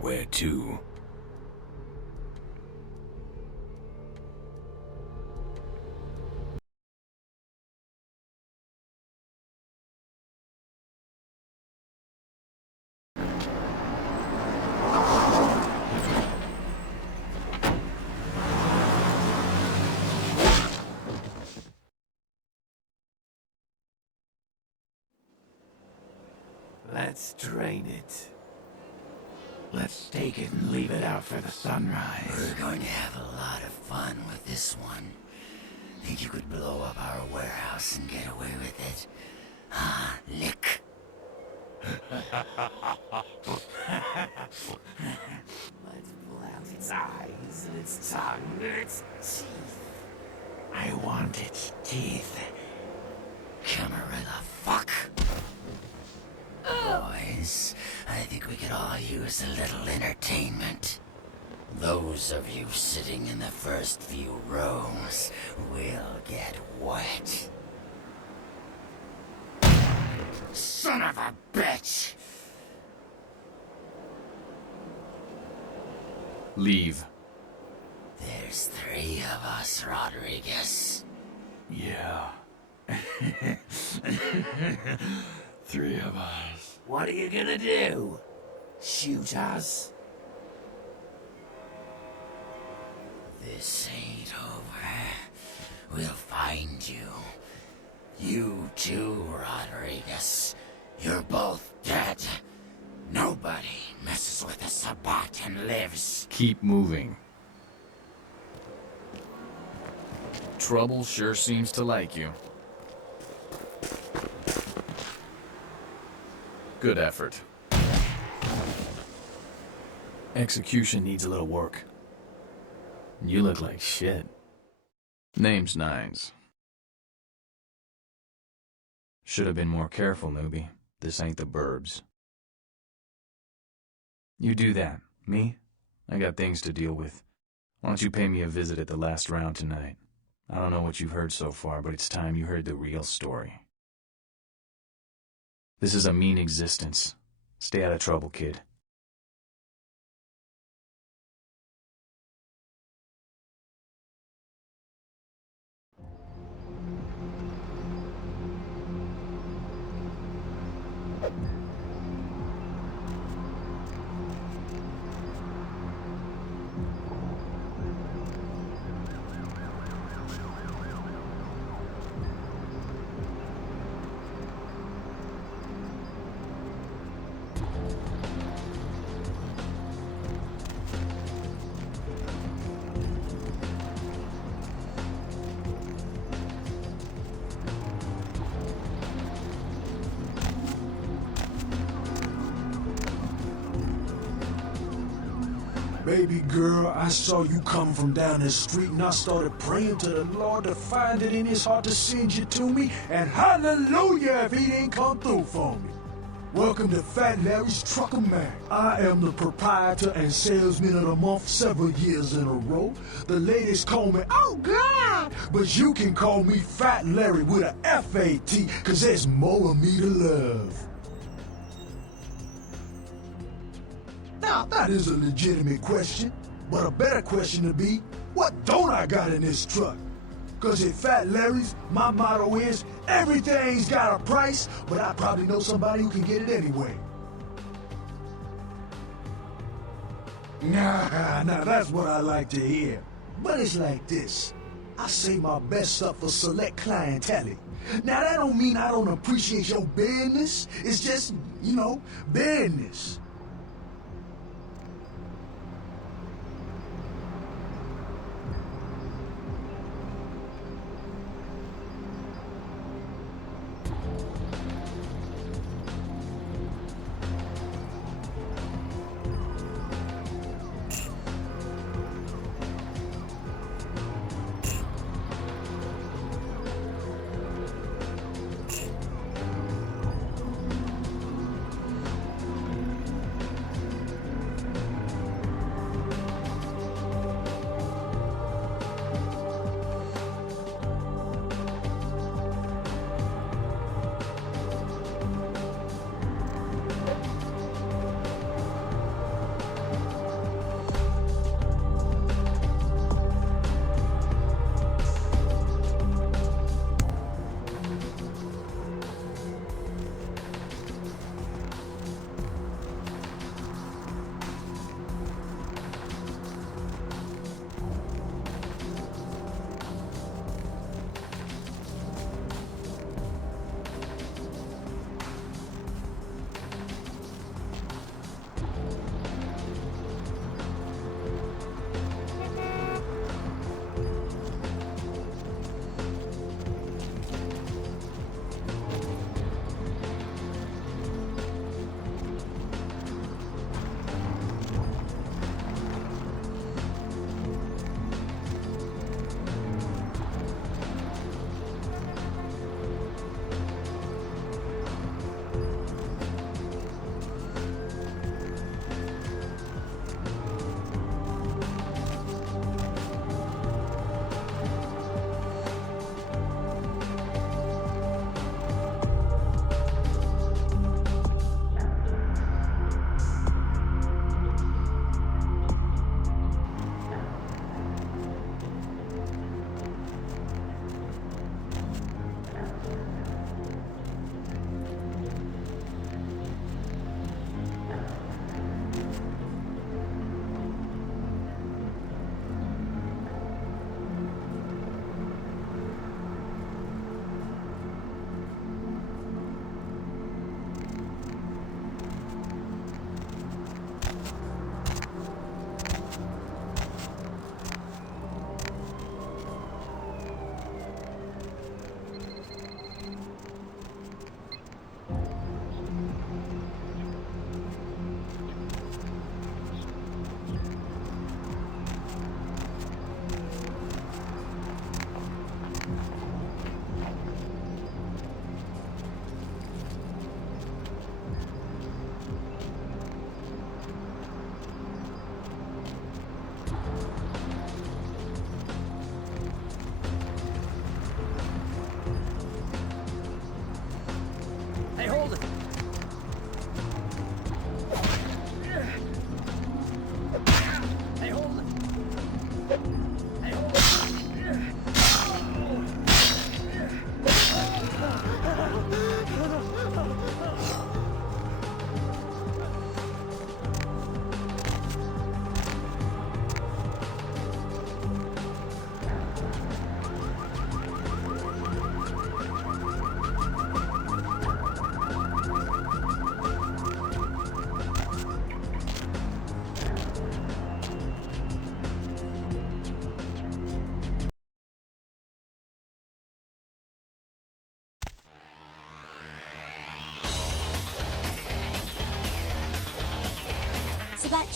Where to? Let's drain it. Let's take it and leave it out for the sunrise. We're going to have a lot of fun with this one. Think you could blow up our warehouse and get away with it? Ah, lick. Let's pull out its eyes and its tongue and its teeth. I want its teeth. Camarilla fuck. Boys, I think we could all use a little entertainment. Those of you sitting in the first few rows will get wet. Son of a bitch! Leave. There's 3 of us, Rodriguez. Yeah. 3 of us. What are you gonna do? Shoot us? This ain't over. We'll find you. You too, Rodriguez. You're both dead. Nobody messes with a Sabat and lives. Keep moving. Trouble sure seems to like you. Good effort. Execution needs a little work. You look like shit. Name's Nines. Should have been more careful, newbie. This ain't the burbs. You do that. Me? I got things to deal with. Why don't you pay me a visit at the last round tonight? I don't know what you've heard so far, but it's time you heard the real story. This is a mean existence. Stay out of trouble, kid. Baby girl, I saw you come from down the street and I started praying to the Lord to find it in his heart to send you to me, and hallelujah if he didn't come through for me. Welcome to Fat Larry's Trucker Mag. I am the proprietor and salesman of the month several years in a row. The ladies call me, oh God, but you can call me Fat Larry with a F-A-T, cause there's more of me to love. Now, that is a legitimate question, but a better question to be, what don't I got in this truck? Cause at Fat Larry's, my motto is, everything's got a price, but I probably know somebody who can get it anyway. Nah, that's what I like to hear. But it's like this. I save my best stuff for select clientele. Now, that don't mean I don't appreciate your business. It's just, business.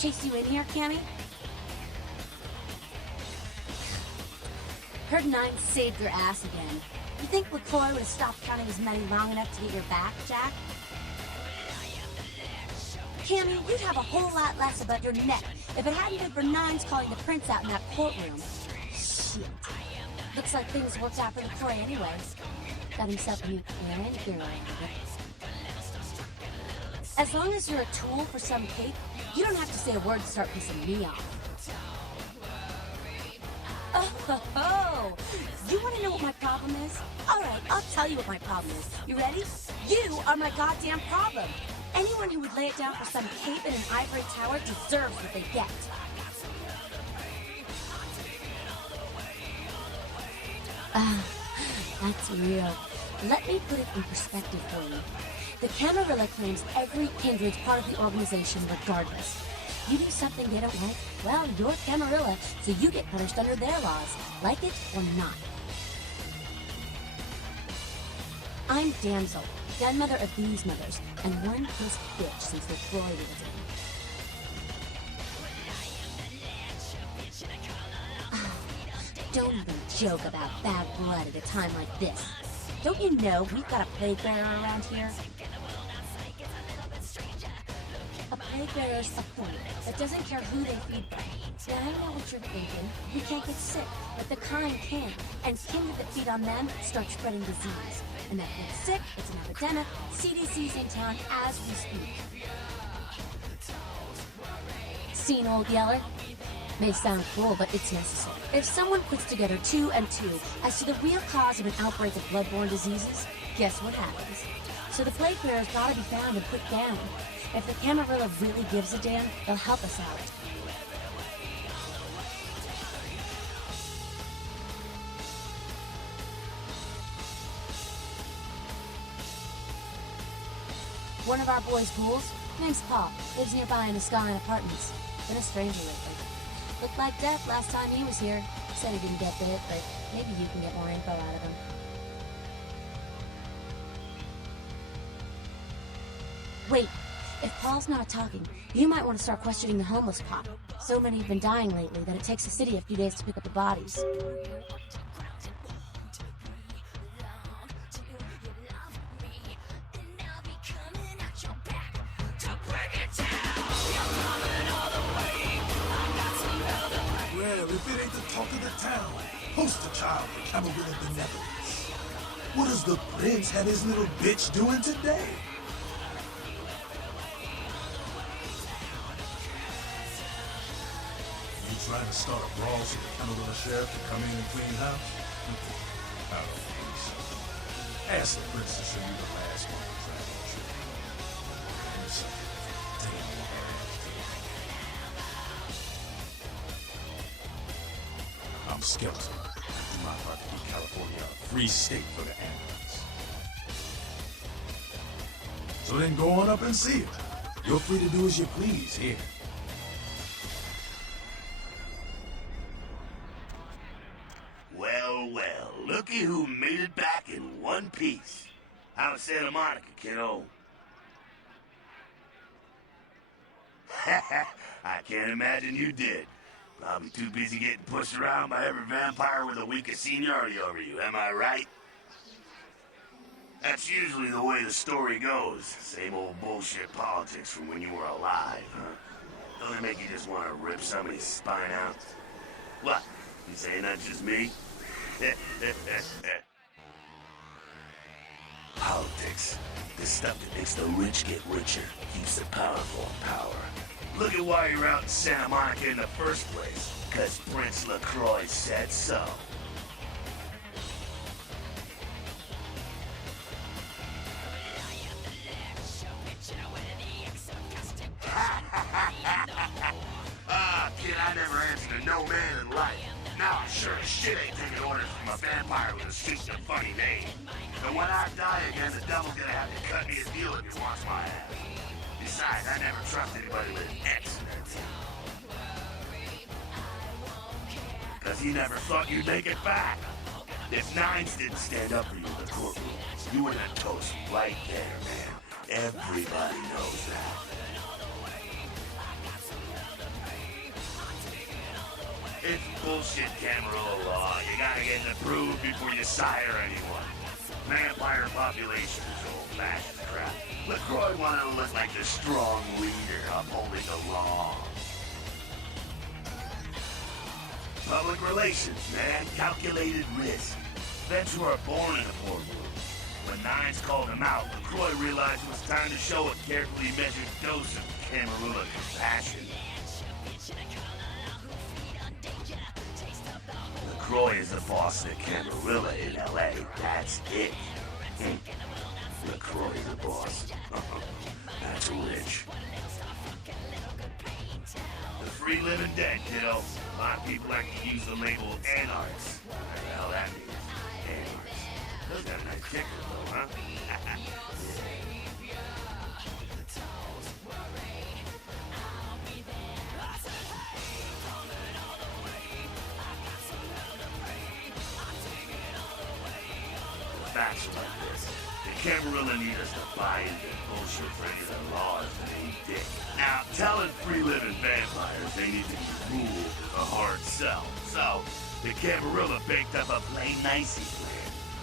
chased you in here, Cammy? Heard Nine saved your ass again. You think LaCroix would have stopped counting his money long enough to get your back, Jack? Cammy, you'd have a whole lot less above your neck if it hadn't been for Nines calling the prince out in that courtroom. Shit. Looks like things worked out for LaCroix anyway. Got himself a new and girl out of it. As long as you're a tool for some cape, you don't have to say a word to start pissing me off. Oh, you want to know what my problem is? All right, I'll tell you what my problem is. You ready? You are my goddamn problem. Anyone who would lay it down for some cape in an ivory tower deserves what they get. That's real. Let me put it in perspective for you. The Camarilla claims every kindred's part of the organization regardless. You do something they don't like, well, you're Camarilla, so you get punished under their laws, like it or not. I'm Damsel, grandmother of these mothers, and one pissed bitch since they Floyd was in. Don't even joke about bad blood at a time like this. Don't you know we've got a plague bearer around here? A plague bearer's a point that doesn't care who they feed by. Now I know what you're thinking. We can't get sick, but the kind can. And kindred that feed on them start spreading disease. And that gets sick, it's an epidemic. CDC's in town as we speak. Seen Old Yeller? May sound cruel, but it's necessary. If someone puts together 2 and 2 as to the real cause of an outbreak of bloodborne diseases, guess what happens? So the plague bearer's gotta be found and put down. If the Camarilla really gives a damn, they'll help us out. One of our boys' ghouls, name's Paul, lives nearby in the Skyline Apartments. Been a stranger lately. Looked like death last time he was here. Said he didn't get bit, but maybe you can get more info out of him. Wait, if Paul's not talking, you might want to start questioning the homeless pop. So many have been dying lately that it takes the city a few days to pick up the bodies. Well, if it ain't the talk of the town, poster child for Camarilla benevolence. What does the prince have his little bitch doing today? You trying to start a brawl so the Camarilla sheriff can come in and clean house? I don't think so. Ask the prince to show you the last one of the I'm skeptical. Do my part to keep California a free state for the animals. So then go on up and see it. You're free to do as you please here. Well, well, looky who made it back in one piece. How's Santa Monica, kiddo? I can't imagine you did. Probably too busy getting pushed around by every vampire with a week of seniority over you, am I right? That's usually the way the story goes. Same old bullshit politics from when you were alive, huh? Doesn't make you just want to rip somebody's spine out? What? You saying that's just me? Politics. The stuff that makes the rich get richer, keeps the powerful in power. Look at why you're out in Santa Monica in the first place. 'Cause Prince LaCroix said so. Kid, I never answered to no man in life. Now I sure as shit ain't taking orders from a vampire with a stupid and funny name. And when I die again, the devil's gonna have to cut me a deal if he wants my ass. Besides, I never trust anybody with an X in their team. 'Cause you never thought you'd make it back. If Nines didn't stand up for you in the courtroom, you would have toast right there, man. Everybody knows that. It's bullshit Camarilla law. You gotta get it approved before you sire anyone. Vampire population is old-fashioned crap. LaCroix wanted to look like the strong leader upholding the law. Public relations, man. Calculated risk. Vets who are born in a courtroom. When Nines called him out, LaCroix realized it was time to show a carefully measured dose of Camarilla compassion. LaCroix is the boss of Camarilla in L.A. That's it. LaCroix is the boss. That's rich. The free living dead, kiddo. A lot of people like to use the label anarchs. What the hell that means? Anarchs. Those got a nice kicker, though, huh? Facts like this. The Camarilla need us to buy into bullshit for any of the laws that ain't dick. Now, telling free-living vampires they need to be ruled is a hard sell. So, the Camarilla baked up a plain nicey plan.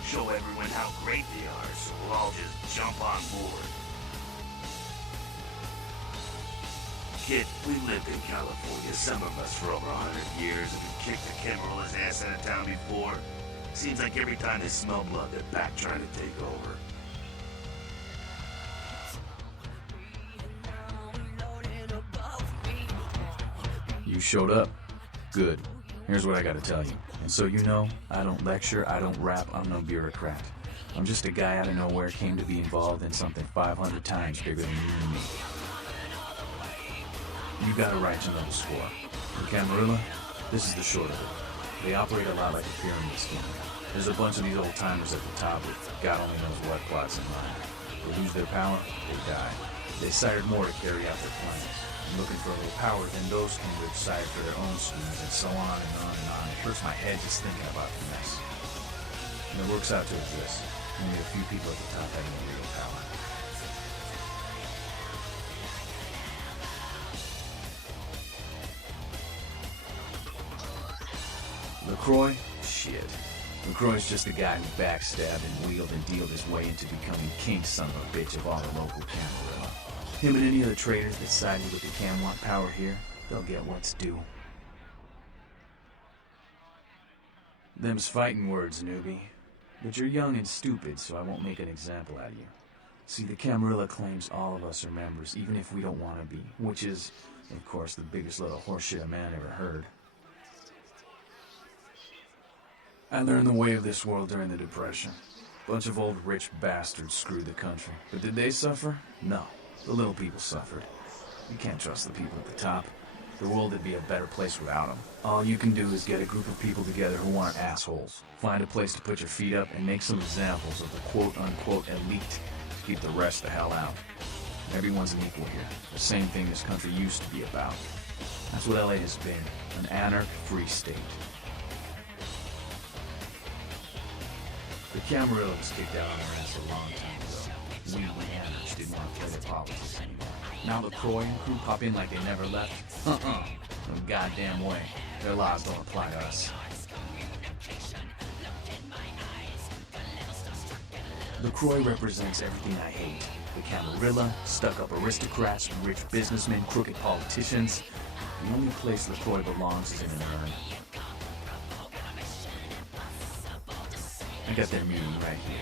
Show everyone how great they are, so we'll all just jump on board. Kid, we lived in California, some of us for over 100 years, and we kicked the Camarilla's ass out of town before. Seems like every time they smell blood, they're back trying to take over. You showed up. Good. Here's what I gotta tell you. And so you know, I don't lecture, I don't rap, I'm no bureaucrat. I'm just a guy out of nowhere came to be involved in something 500 times bigger than you and me. You got a right to know the score. In Camarilla, this is the short of it. They operate a lot like a pyramid scheme. There's a bunch of these old-timers at the top with God only knows what plots in mind. They lose their power, they die. They sired more to carry out their plans. And looking for a little power, then those kindred side for their own schemes, and so on and on and on. It hurts my head just thinking about the mess. And it works out to exist. Only a few people at the top having real power. LaCroix? Shit. LaCroix's just a guy who backstabbed and wheeled and dealed his way into becoming king son of a bitch of all the local Camarilla. Him and any other traitors that sided with the Cam want power here, they'll get what's due. Them's fighting words, newbie. But you're young and stupid, so I won't make an example out of you. See, the Camarilla claims all of us are members, even if we don't want to be, which is, of course, the biggest little horseshit a man ever heard. I learned the way of this world during the Depression. Bunch of old rich bastards screwed the country. But did they suffer? No. The little people suffered. You can't trust the people at the top. The world would be a better place without them. All you can do is get a group of people together who aren't assholes. Find a place to put your feet up and make some examples of the quote-unquote elite. Keep the rest the hell out. Everyone's an equal here. The same thing this country used to be about. That's what LA has been. An anarch-free state. The Camarilla was kicked out on their ass a long time ago. We anarchs didn't want to play their politics anymore. Now LaCroix and crew pop in like they never left? No goddamn way. Their laws don't apply to us. LaCroix represents everything I hate. The Camarilla, stuck-up aristocrats, rich businessmen, crooked politicians. The only place LaCroix belongs is in an urn. I got their meaning right here.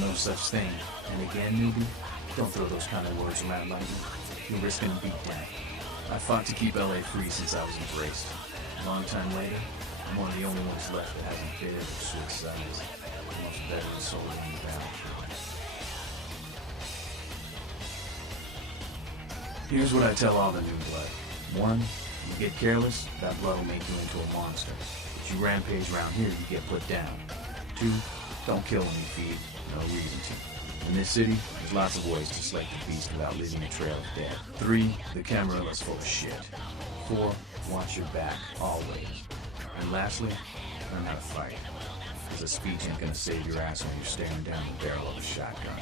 No such thing. And again, newbie, don't throw those kind of words around like you're risking a beatdown. I fought to keep LA free since I was embraced. A long time later, I'm one of the only ones left that hasn't been or switched sides. Most veteran soldier in the battle. Here's what I tell all the new blood. 1, you get careless, that blood will make you into a monster. If you rampage around here, you get put down. 2, don't kill when you feed. No reason to. In this city, there's lots of ways to slay the beast without leaving a trail of dead. 3, the Camarilla's full of shit. 4, watch your back, always. And lastly, learn how to fight. Because a speech ain't gonna save your ass when you're staring down the barrel of a shotgun.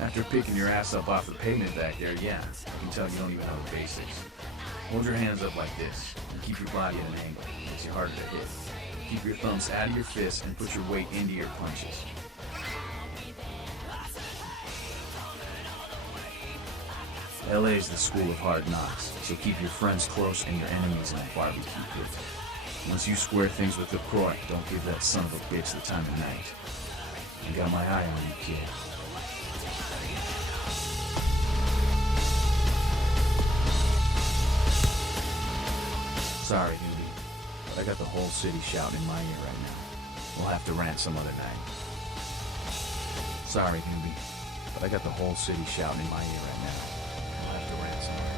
After picking your ass up off the pavement back there, yeah, I can tell you don't even know the basics. Hold your hands up like this, and keep your body at an angle. It makes you harder to hit. Keep your thumbs out of your fists and put your weight into your punches. LA's the school of hard knocks, so keep your friends close and your enemies in a barbecue pit. Once you square things with the Croy, don't give that son of a bitch the time of night. I got my eye on you, kid. Sorry, newbie, but I got the whole city shouting in my ear right now. We'll have to rant some other night. Sorry, newbie, but I got the whole city shouting in my ear right now. We'll have to rant some other night.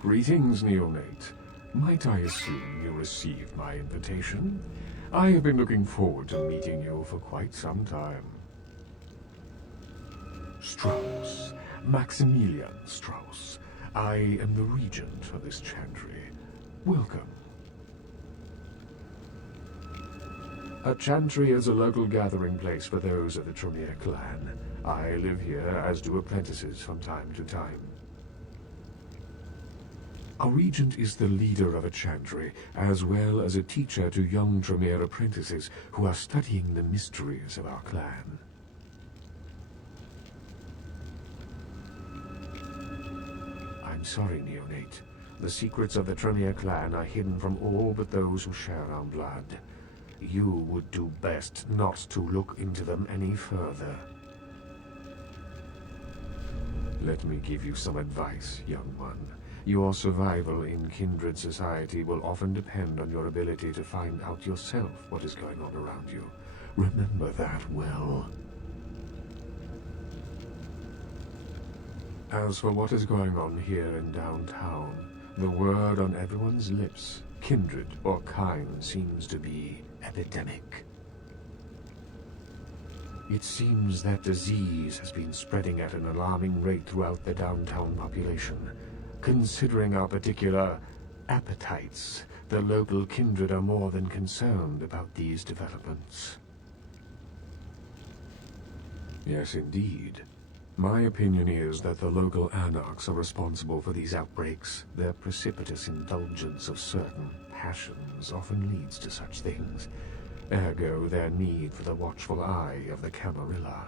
Greetings, neonate. Might I assume you received my invitation? I have been looking forward to meeting you for quite some time. Strauss. Maximilian Strauss. I am the regent of this chantry. Welcome. A chantry is a local gathering place for those of the Tremere clan. I live here, as do apprentices from time to time. A regent is the leader of a chantry, as well as a teacher to young Tremere apprentices who are studying the mysteries of our clan. I'm sorry, neonate. The secrets of the Tremere clan are hidden from all but those who share our blood. You would do best not to look into them any further. Let me give you some advice, young one. Your survival in kindred society will often depend on your ability to find out yourself what is going on around you. Remember that well. As for what is going on here in downtown, the word on everyone's lips, kindred or kind, seems to be epidemic. It seems that disease has been spreading at an alarming rate throughout the downtown population. Considering our particular appetites, the local kindred are more than concerned about these developments. Yes, indeed. My opinion is that the local anarchs are responsible for these outbreaks. Their precipitous indulgence of certain passions often leads to such things. Ergo, their need for the watchful eye of the Camarilla.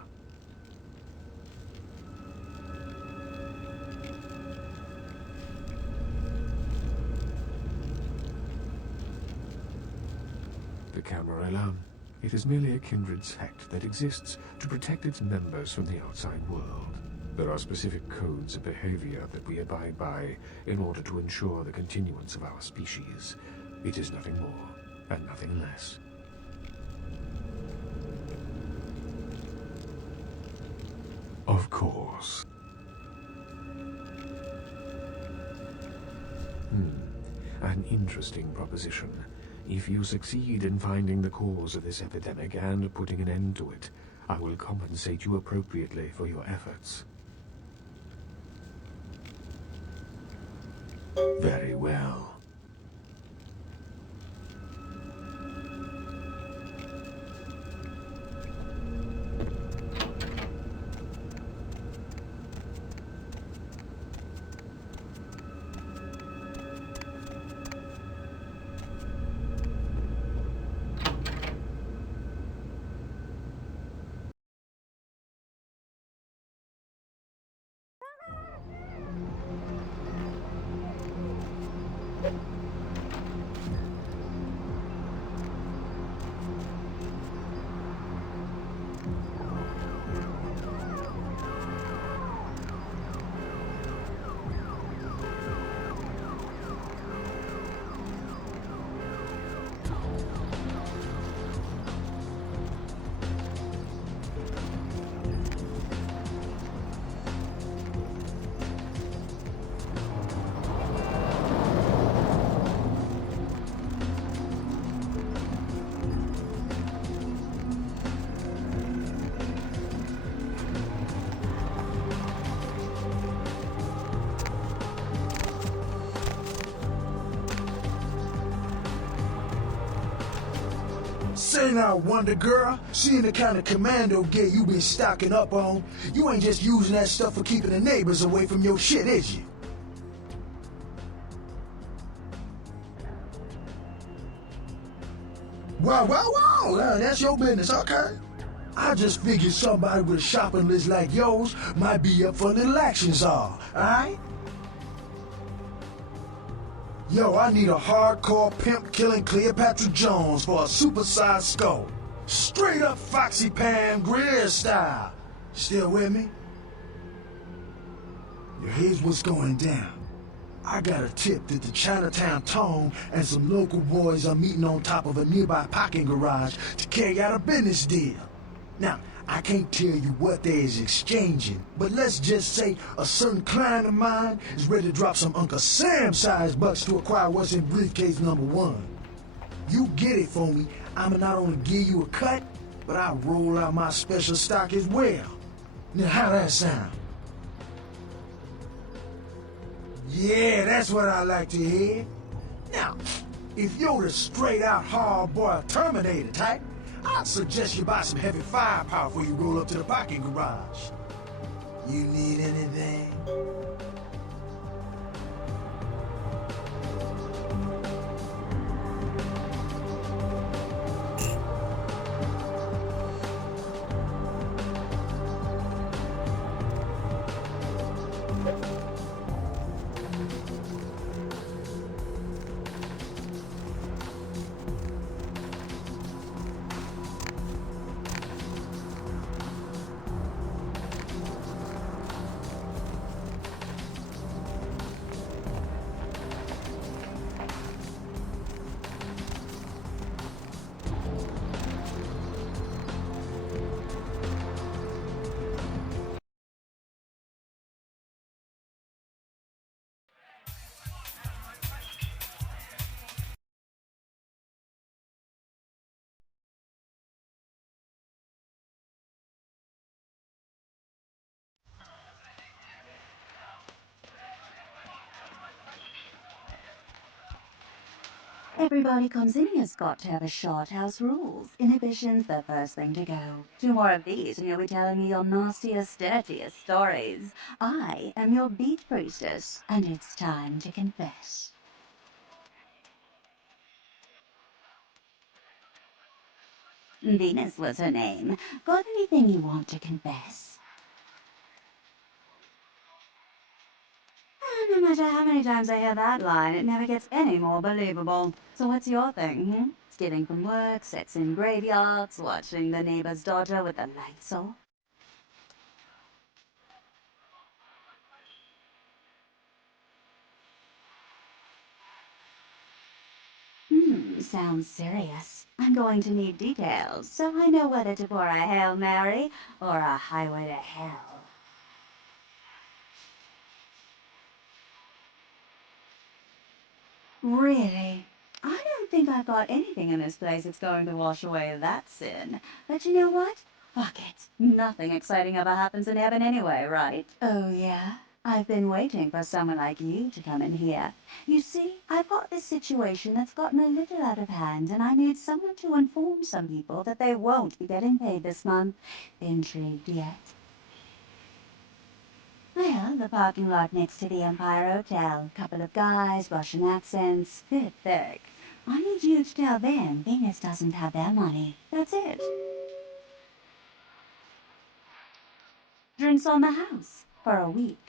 The Camarilla. It is merely a kindred sect that exists to protect its members from the outside world. There are specific codes of behavior that we abide by in order to ensure the continuance of our species. It is nothing more and nothing less. Of course. An interesting proposition. If you succeed in finding the cause of this epidemic and putting an end to it, I will compensate you appropriately for your efforts. Very well. Say now, Wonder Girl, seeing the kind of commando gear you been stocking up on, you ain't just using that stuff for keeping the neighbors away from your shit, is you? Wow, that's your business, okay? I just figured somebody with a shopping list like yours might be up for a little action, alright? Yo, I need a hardcore pimp killing Cleopatra Jones for a supersized skull. Straight up Foxy Pam Grier style. Still with me? Here's what's going down. I got a tip that the Chinatown Tone and some local boys are meeting on top of a nearby parking garage to carry out a business deal. Now, I can't tell you what they is exchanging, but let's just say a certain client of mine is ready to drop some Uncle Sam-sized bucks to acquire what's in briefcase number 1. You get it for me, I'ma not only give you a cut, but I'll roll out my special stock as well. Now, how that sound? Yeah, that's what I like to hear. Now, if you're the straight-out hard-boiled Terminator type, I'd suggest you buy some heavy firepower before you roll up to the parking garage. You need anything? Everybody comes in here's got to have a short house rules. Inhibition's the first thing to go. 2 more of these and you'll be telling me your nastiest, dirtiest stories. I am your beat priestess, and it's time to confess. Venus was her name. Got anything you want to confess? No matter how many times I hear that line, it never gets any more believable. So what's your thing, hmm? Stealing from work, sets in graveyards, watching the neighbor's daughter with the lights off? Sounds serious. I'm going to need details, so I know whether to pour a Hail Mary or a highway to hell. Really? I don't think I've got anything in this place that's going to wash away that sin. But you know what? Fuck it. Nothing exciting ever happens in heaven anyway, right? Oh, yeah? I've been waiting for someone like you to come in here. You see, I've got this situation that's gotten a little out of hand, and I need someone to inform some people that they won't be getting paid this month. Intrigued yet? Well, the parking lot next to the Empire Hotel. Couple of guys, Russian accents, bit thick. I need you to tell them Venus doesn't have their money. That's it. Drinks on the house for a week.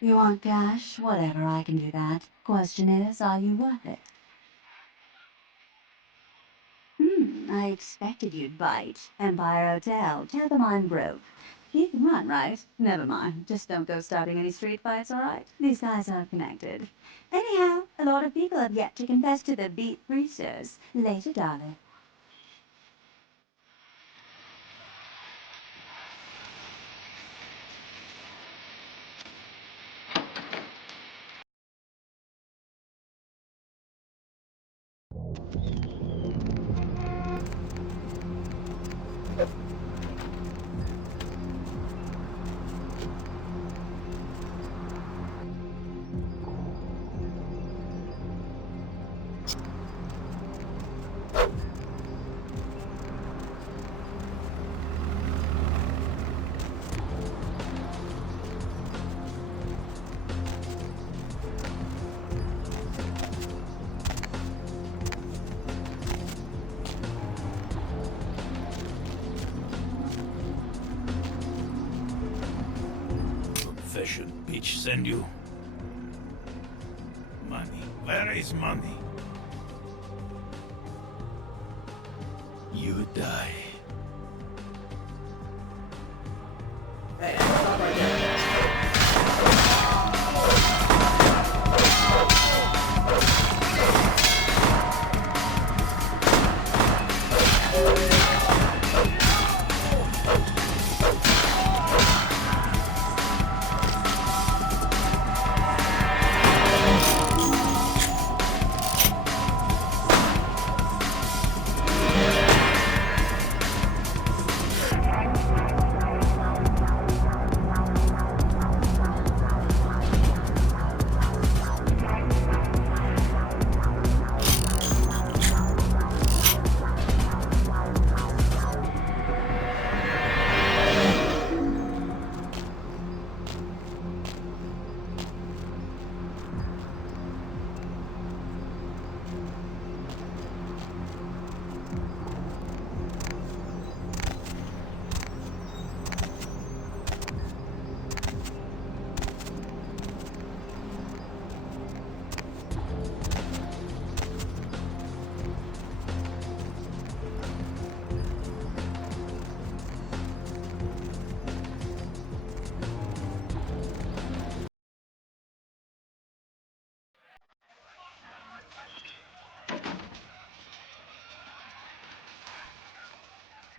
You want cash? Whatever, I can do that. Question is, are you worth it? I expected you'd bite. Empire Hotel. Tell them I'm broke. You can run, right? Never mind. Just don't go starting any street fights, alright? These guys aren't connected. Anyhow, a lot of people have yet to confess to the beat priestess. Later, darling. Confession, bitch, send you. Money. Where is money? You die.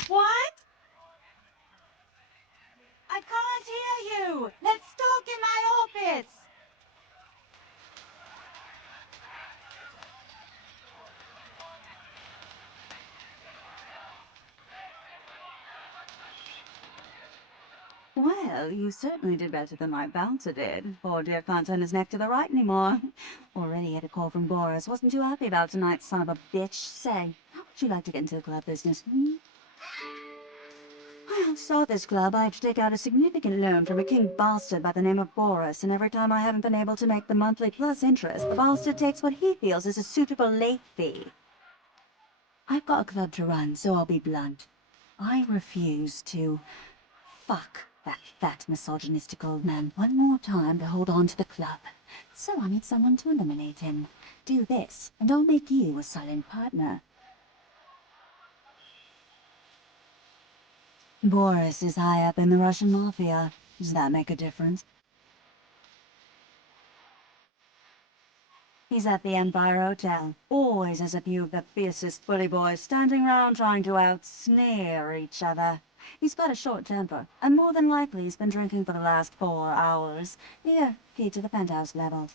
What? I can't hear you! Let's talk in my office! Well, you certainly did better than my bouncer did. Poor dear can't turn his neck to the right anymore. Already had a call from Boris. Wasn't too happy about tonight's son of a bitch. Say, how would you like to get into the club business, Well, to start this club, I have to take out a significant loan from a king bastard by the name of Boris, and every time I haven't been able to make the monthly plus interest, the bastard takes what he feels is a suitable late fee. I've got a club to run, so I'll be blunt. I refuse to fuck that fat misogynistic old man one more time to hold on to the club. So I need someone to eliminate him. Do this, and I'll make you a silent partner. Boris is high up in the Russian mafia. Does that make a difference? He's at the Empire Hotel. Always has a few of the fiercest bully boys standing round trying to out-sneer each other. He's got a short temper, and more than likely he's been drinking for the last 4 hours. Here, key to the penthouse level.